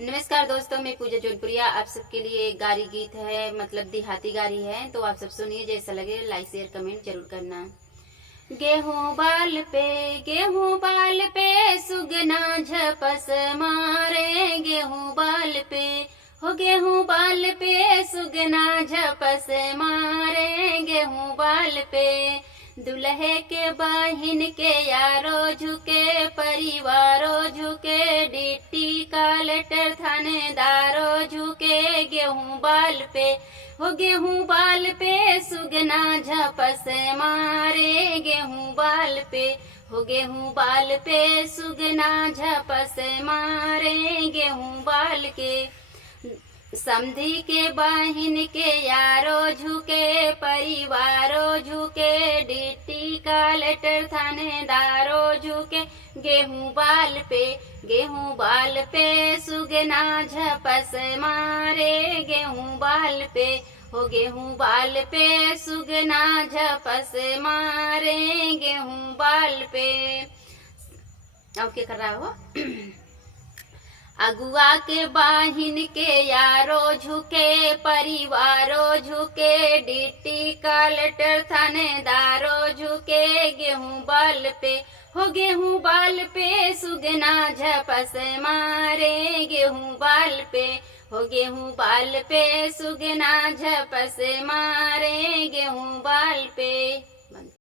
नमस्कार दोस्तों, मैं पूजा जोधपुरिया आप सबके लिए एक गारी गीत है, मतलब देहाती गारी है। तो आप सब सुनिए, जैसा लगे लाइक शेयर कमेंट जरूर करना। गेहूं बाल पे सुगना झपस मारे, गेहूं बाल पे हो, गेहूं बाल पे सुगना झपस मारे, गेहूं बाल पे दुल्हे के बहिन के यारो झुके, परिवारों झुके, डिप्टी कलेक्टर थानेदारों झुके, गेहूं बाल पे हो, गेहूं बाल पे सुगना झपस मारे, गेहूं बाल पे हो, गेहूं बाल पे सुगना झपस मारे, गेहूं बाल के समधी के बहिन के यारो झुके, परिवारों झुके, डिप्टी कलेक्टर थानेदारों झुके, गेहूं बाल पे सुगना झपस मारे, गेहूं बाल पे हो, गेहूं बाल पे सुगना झपस मारे, गेहूं बाल पे। अब क्या कर रहा हो? अगुआ के बहिन के यारो झुके, परिवारों झुके, डिप्टी कलेक्टर थानेदारों झुके, गेहूं बाल पे हो, गेहूं बाल पे सुगना झपस मारे, गेहूं बाल पे हो, गेहूं बाल पे सुगना झपस मारे, गेहूं बाल पे।